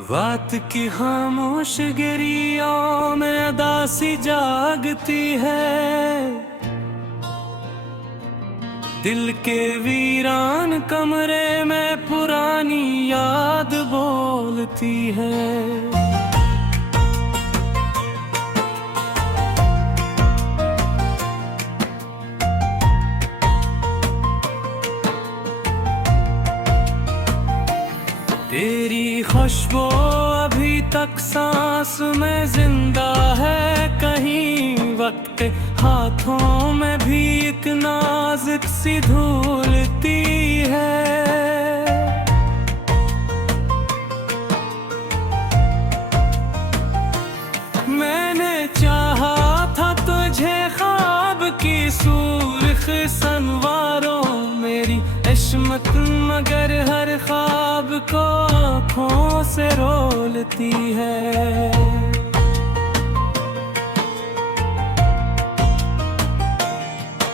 रात की खामोश गिरियों में अदा सी जागती है। दिल के वीरान कमरे में पुरानी याद बोलती है। तेरी खुशबू अभी तक सांस में जिंदा है। कहीं वक्त हाथों में भी एक नाजुक सी धूलती है। मैंने चाहा था तुझे ख्वाब की सुर्ख सनवारों मेरी इस्मत, मगर हर ख्वाब को आँखों से रोलती है।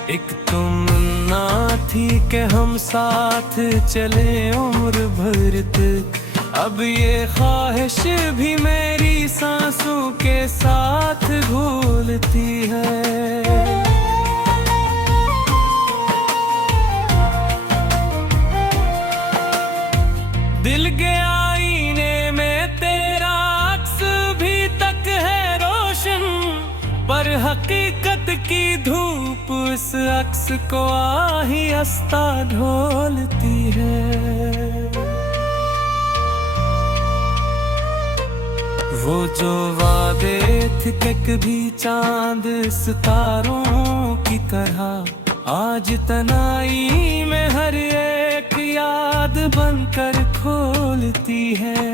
एक तमन्ना थी कि हम साथ चले उम्र भर तक। अब ये ख्वाहिश भी मेरी सांसों के साथ घुलती है। दिल के आईने में तेरा अक्स भी तक है रोशन, पर हकीकत की धूप इस अक्स को आहिस्ता ढोलती है। वो जो वादे थे कि कभी चांद सितारों की तरह, आज तन्हाई में हर एक याद बनकर खोलती है।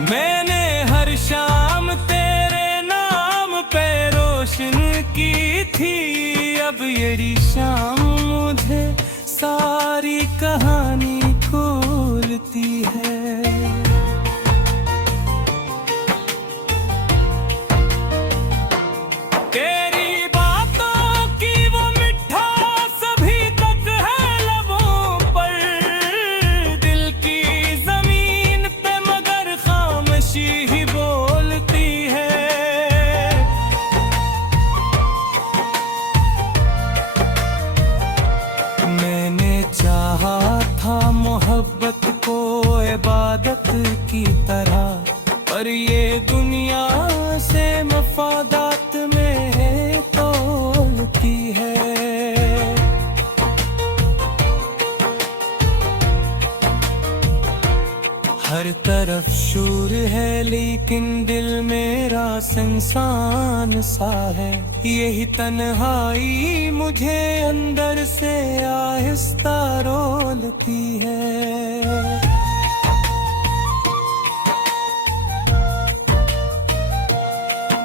मैंने हर शाम तेरे नाम पे रोशन की थी। अब ये शाम मुझे सारी कहानी खोलती है। मोहब्बत को इबादत की तरह, पर ये दुनिया से मफादात में तोलती है। हर तरफ शोर है लेकिन दिल मेरा इंसान सा है। यही तन्हाई मुझे अंदर से आहिस्ता रोलती है।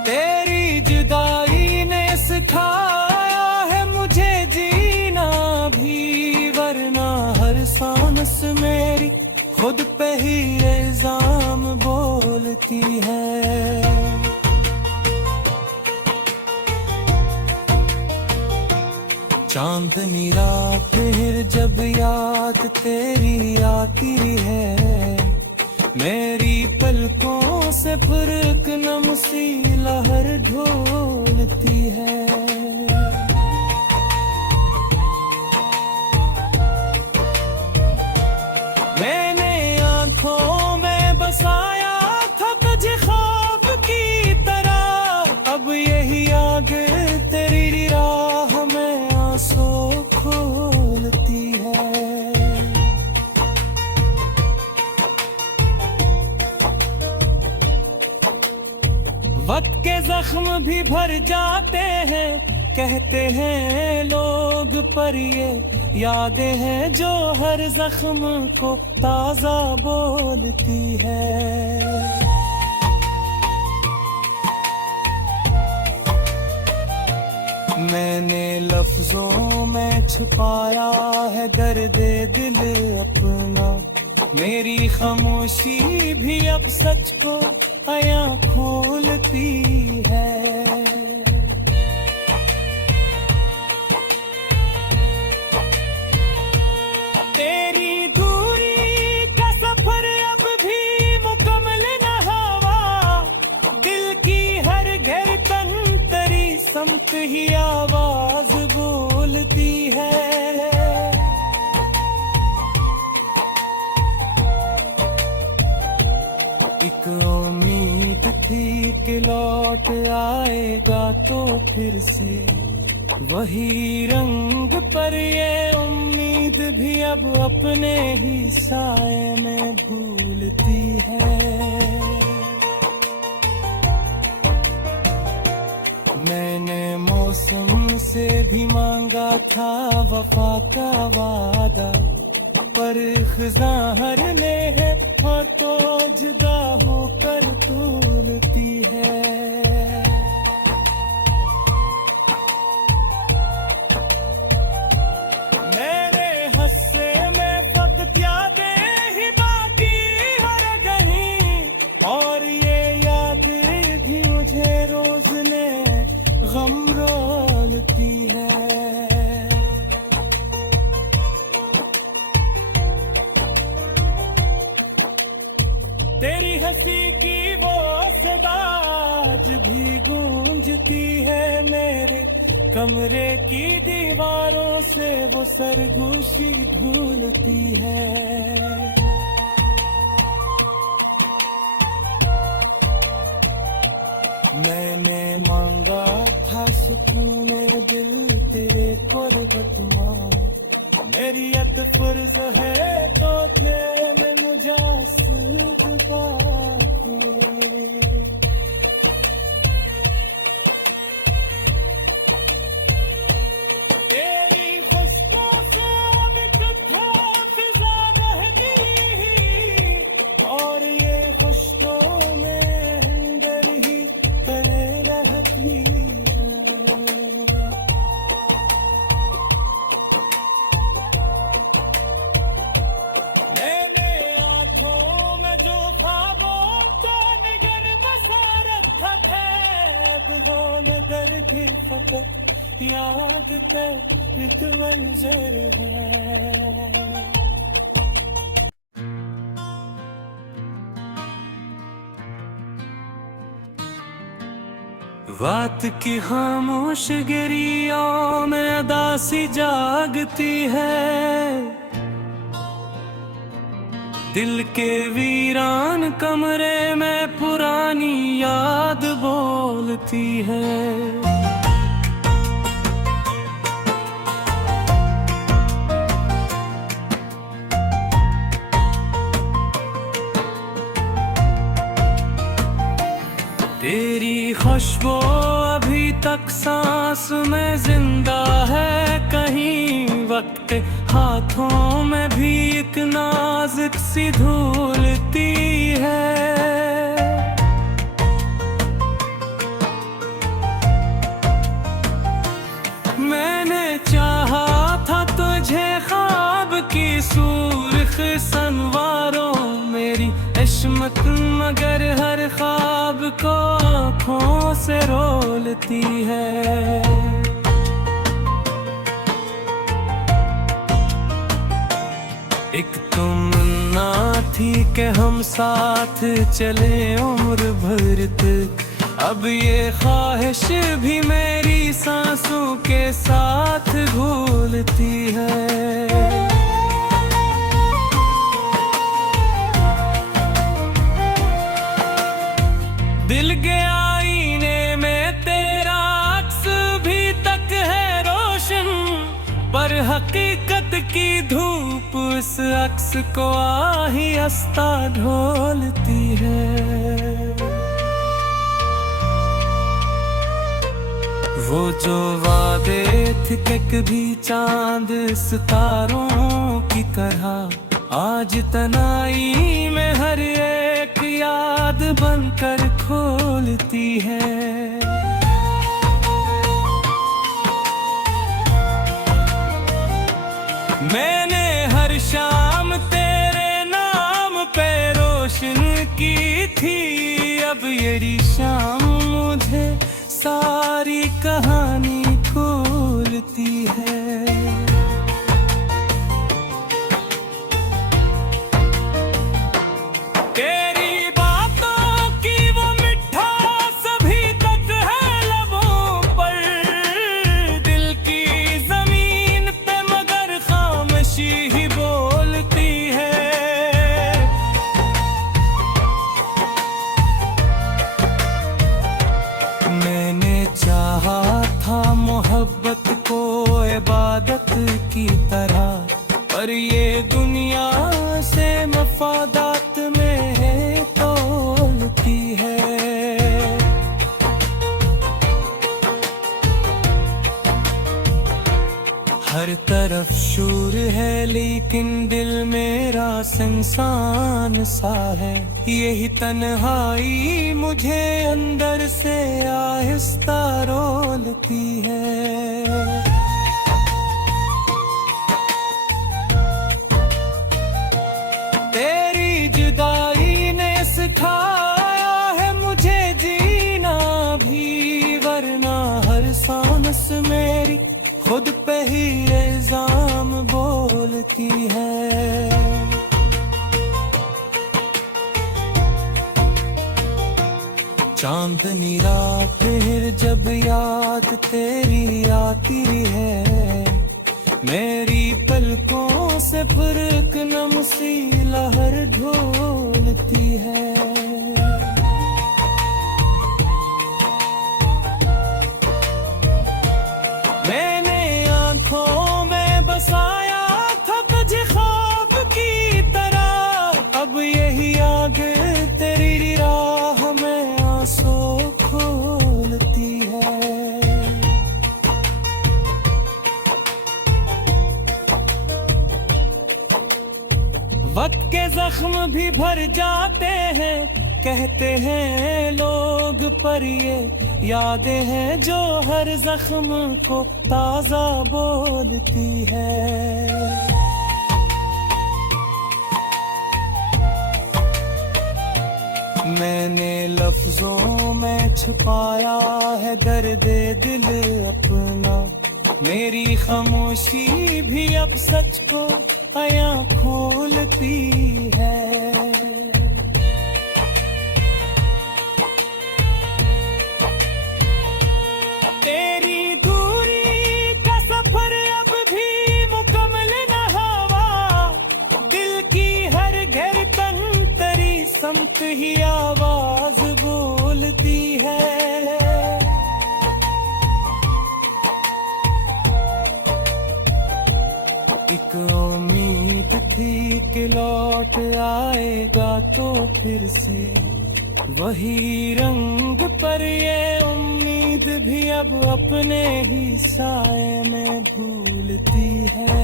तेरी जुदाई ने सिखाया है मुझे जीना भी, वरना हर सांस मेरी खुद पे ही इल्जाम बोलती है। चांदनी रात फिर जब याद तेरी आती है, मेरी पलकों से फिर एक नम सी लहर ढोलती है। आँखों में बसाया था तुझे ख्वाब की तरह, अब यही आग तेरी राह में आंसू खोलती है। वक्त के जख्म भी भर जाते हैं कहते हैं लोग, पर ये यादें हैं जो हर जख्म को ताजा बोलती है। मैंने लफ्जों में छुपाया है दर्द दिल अपना, मेरी खामोशी भी अब सच को आया खोलती है। समत ही आवाज बोलती है। एक उम्मीद थी कि लौट आएगा तो फिर से वही रंग, पर ये उम्मीद भी अब अपने ही साए में भूलती है। मैंने मौसम से भी मांगा था वफा का वादा, पर ख़ज़ां हरने है और तो जुदा होकर तोलती है। मेरे हस्से में फकत यादें ही बाकी हर गहीं, और ये याद भी मुझे रोज ने गम रोलती है। तेरी हंसी की वो सदा आज भी गूंजती है। मेरे कमरे की दीवारों से वो सरगोशी ढूंढती है। मैंने मांगा था सुकून दिल तेरे कुर्बत मां, मेरी फर्ज है तो तेरे मुझास जुदा तेरी खुशबू से अब जुदा फिजा बहती, और ये खुशबू में अंदर ही करे रहती। नगर की फकत याद पे एक मंजर है। रात की खामोश गिरियों में अदा सी जागती है। दिल के वीरान कमरे में पुरानी याद बोलती है। तेरी खुशबू अभी तक सांस में जिंदा है, कहीं वक्त हाथों में भी एक नाजुक सी धूलती है। मैंने चाहा था तुझे ख्वाब की सुर्ख सनवारों मेरी इस्मत, मगर हर ख्वाब को आँखों से रोलती है। एक तमन्ना थी कि हम साथ चले उम्र भर तक, अब ये ख्वाहिश भी मेरी सांसों के साथ घुलती है। दिल के आईने में तेरा अक्स भी तक है रोशन, पर हकीकत की धूप उस अक्स को आहिस्ता ढोलती है। वो जो वादे थे कि कभी चांद सितारों की तरह, आज तनाई में हर एक याद बनकर खोलती है। मैंने हर शाम तेरे नाम पे रोशन की थी, अब ये शाम मुझे सारी कहानी खोलती है। तेरी बातों की वो मिठास अभी तक है लबों पर, हर तरफ शूर है लेकिन दिल मेरा इंसान सा है। यही तन्हाई मुझे अंदर से आहिस्ता रोलती है। तेरी जुदाई ने सिखाया है मुझे जीना भी, वरना हर सांस मेरी खुद पे ही इल्जाम बोलती है। चांदनी रात फिर जब याद तेरी आती है, मेरी पलकों से फिर एक नम सी लहर ढोलती है। मैंने आंखों में बसाया था तुझे ख्वाब की तरह, अब यही आग तेरी राह में आंसू खोलती है। वक्त के जख्म भी भर जाते हैं कहते हैं लोग, पर ये यादें हैं जो हर जख्म को ताजा बोलती है। मैंने लफ्जों में छुपाया है दर्द दिल अपना, मेरी खामोशी भी अब सच को आया खोलती है। तेरी दूरी का सफर अब भी मुकम्मल न हुआ, दिल की हर धड़कन तेरी समत ही आवाज बोलती है। एक उम्मीद थी कि लौट आएगा तो फिर से वही रंग, पर ये उम्मीद भी अब अपने ही साए में भूलती है।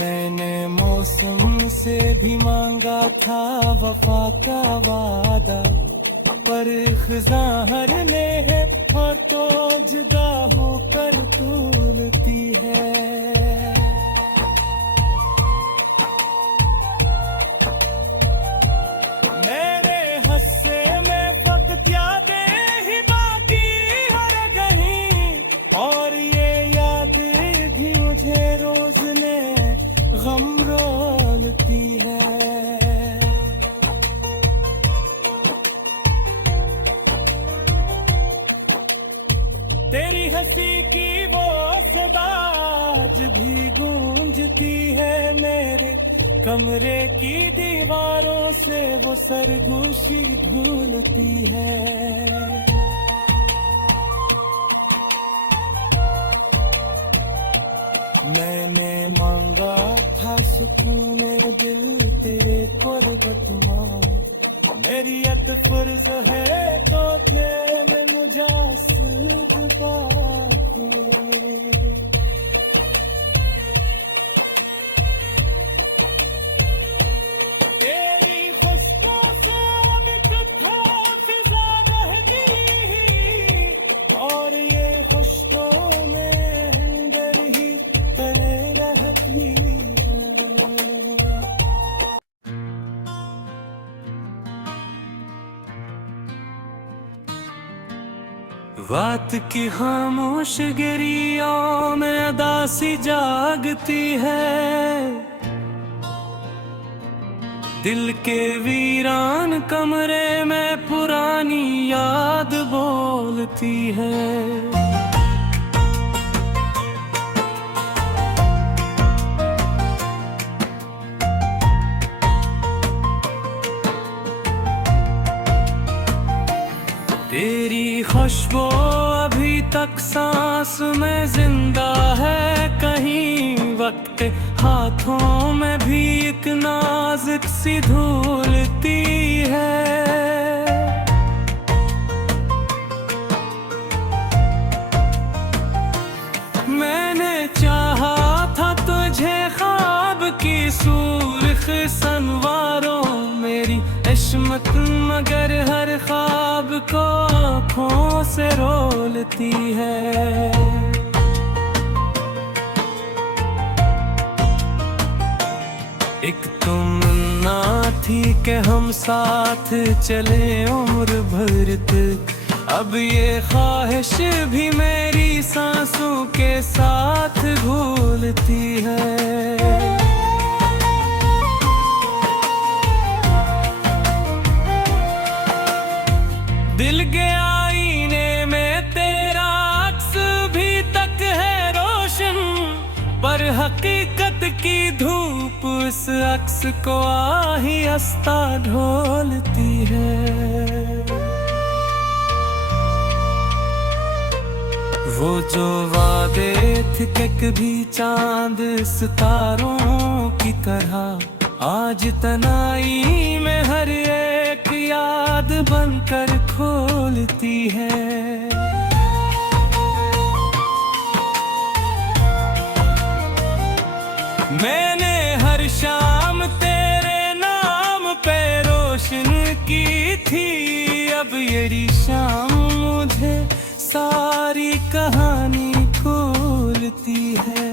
मैंने मौसम से भी मांगा था वफा का वादा, पर ख़ुदा हर ने तो जुदा होकर तूलती है। मेरे हस्से में फकत यादें ही बाकी रह गई, और ये याद भी मुझे रोज ने गम रोलती है। तेरी हंसी की वो सदा आज भी गूंजती है, मेरे कमरे की दीवारों से वो सरगोशी ढूंढती है। मैंने मांगा था सुकून दिल तेरे कुर्बत में, मेरी फर्ज है तो तेरे मुजासिद का तेरी खुशबू से अब तुझको फिजा रहती, और ये खुशबू में अंदर ही तने रहती। रात की खामोश गिरियों में अदासी जागती है, दिल के वीरान कमरे में पुरानी याद बोलती है। तेरी खुशबू अभी तक सांस में जिंदा है, कहीं वक्त के हाथों में भी एक नाजुक सी धूलती है। मगर हर ख्वाब को आँखों से रोलती है। एक तमन्ना थी कि हम साथ चले उम्र भर तक, अब ये ख्वाहिश भी मेरी सांसों के साथ घुलती है। दिल के आईने में तेरा अक्स भी तक है रोशन, पर हकीकत की धूप इस अक्स को आहिस्ता ढोलती है। वो जो वादे थे कि कभी चांद सितारों की तरह, आज तन्हाई में हर एक याद बनकर खोलती है। मैंने हर शाम तेरे नाम पे रोशन की थी, अब ये शाम मुझे सारी कहानी खोलती है।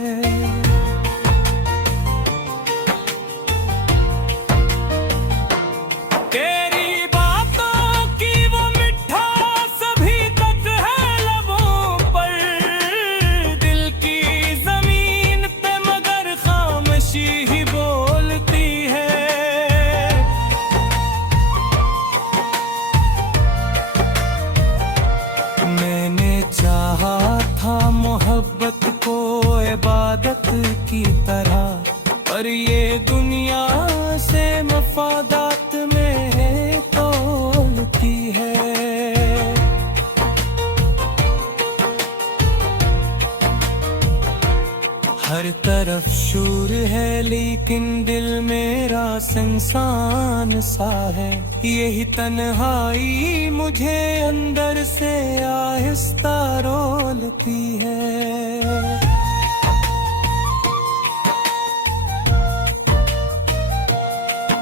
तेरी बातों की वो मिठास अभी तक है लबों पर, दिल की जमीन पे मगर खामोशी ही बोलती है। मैंने चाहा था मोहब्बत को इबादत की तरह, पर ये दुनिया से मफादात में तोलती है। हर तरफ शोर है लेकिन दिल मेरा सुनसान सा है, यही तन्हाई मुझे अंदर से आहिस्ता रोलती है।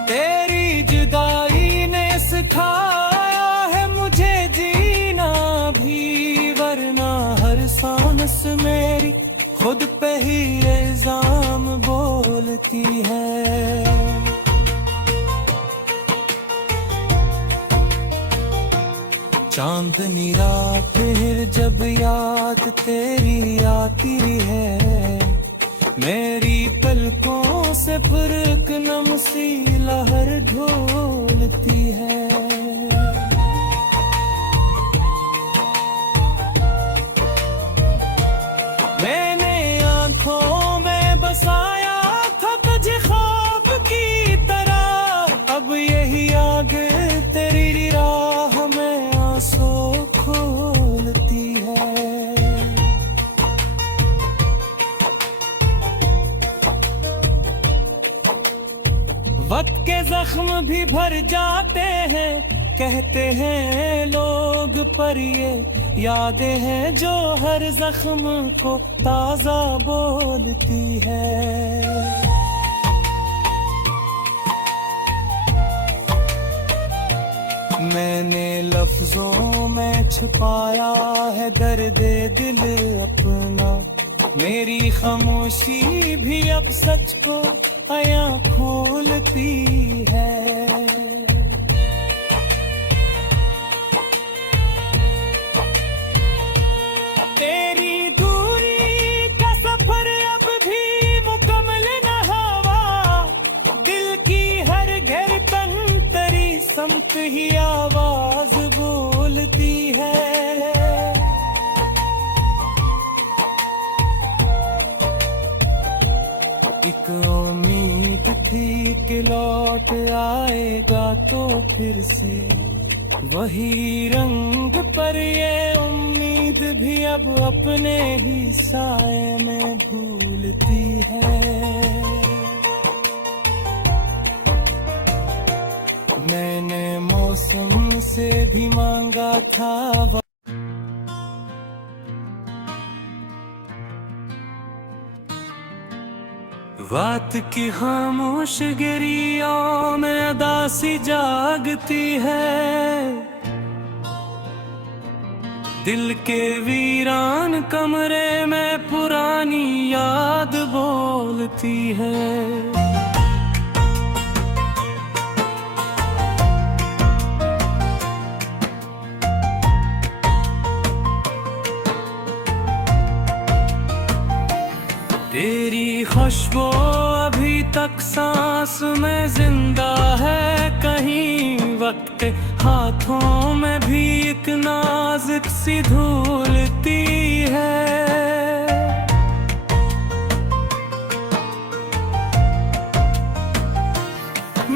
तेरी जुदाई ने सिखाया है मुझे जीना भी, वरना हर सांस मेरी खुद पे ही इल्जाम बोलती है। चांदनी रात फिर जब याद तेरी आती है, मेरी पलकों से फिर एक नम सी लहर ढोलती है। मैंने आँखों में बसाया था तुझे ख्वाब की तरह, अब यही आग तेरी राह में आंसू खोलती है। वक्त के जख्म भी भर जाते हैं कहते हैं लोग, पर ये यादें हैं जो हर जख्म को ताजा बोलती है। मैंने लफ्जों में छुपाया है दर्द दिल अपना, मेरी खामोशी भी अब सच को आया खोलती है। तेरी दूरी का सफर अब भी मुकम्मल न हुआ, दिल की हर धड़कन तेरी समत ही आवाज बोलती है। एक उम्मीद थी कि लौट आएगा तो फिर से वही रंग, पर ये उम्मीद भी अब अपने ही साए में भूलती है। मैंने मौसम से भी मांगा था रात की खामोश गिरियों में अदासी जागती है, दिल के वीरान कमरे में पुरानी याद बोलती है। तेरी खुशबू अभी तक सांस में जिंदा है, कहीं वक्त हाथों में भी एक नाजुक सी धूलती है।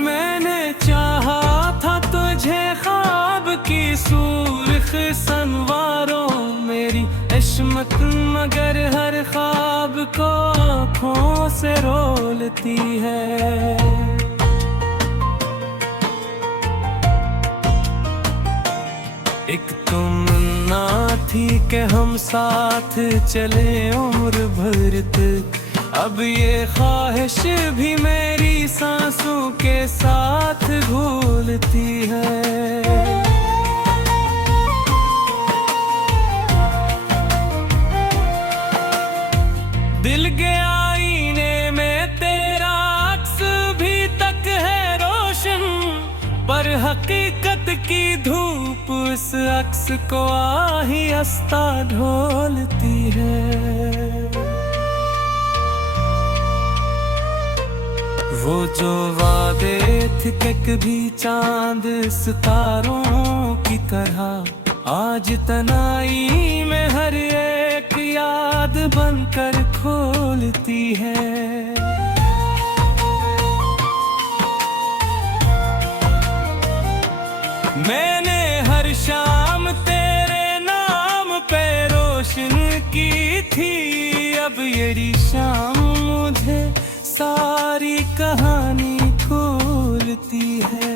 मैंने चाहा था तुझे ख्वाब की सुर्ख सनवारों मेरी इस्मत, मगर हर ख्वाब को आँखों से रोलती है। एक तमन्ना थी कि हम साथ चले उम्र भर तक, अब ये ख्वाहिश भी मेरी सांसों के साथ घुलती है। दिल के आईने में तेरा अक्स भी तक है रोशन, पर हकीकत की धूप इस अक्स को आहिस्ता ढोलती है। वो जो वादे थे कि कभी चांद सितारों की तरह, आज तन्हाई में हर एक याद बनकर खोलती है। मैंने हर शाम तेरे नाम पे रोशन की थी, अब ये शाम मुझे सारी कहानी खोलती है।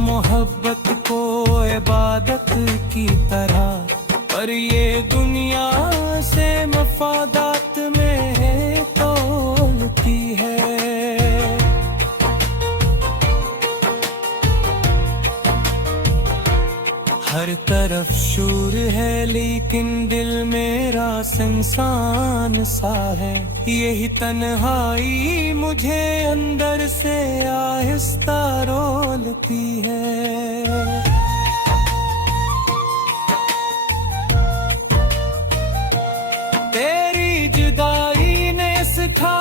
मोहब्बत को इबादत की तरह, पर ये दुनिया से मफादात में तोलती है। हर तरफ शोर है लेकिन दिल मेरा सुनसान सा है, यही तन्हाई मुझे अंदर से आहिस्ता रोलती है। तेरी जुदाई ने सिखा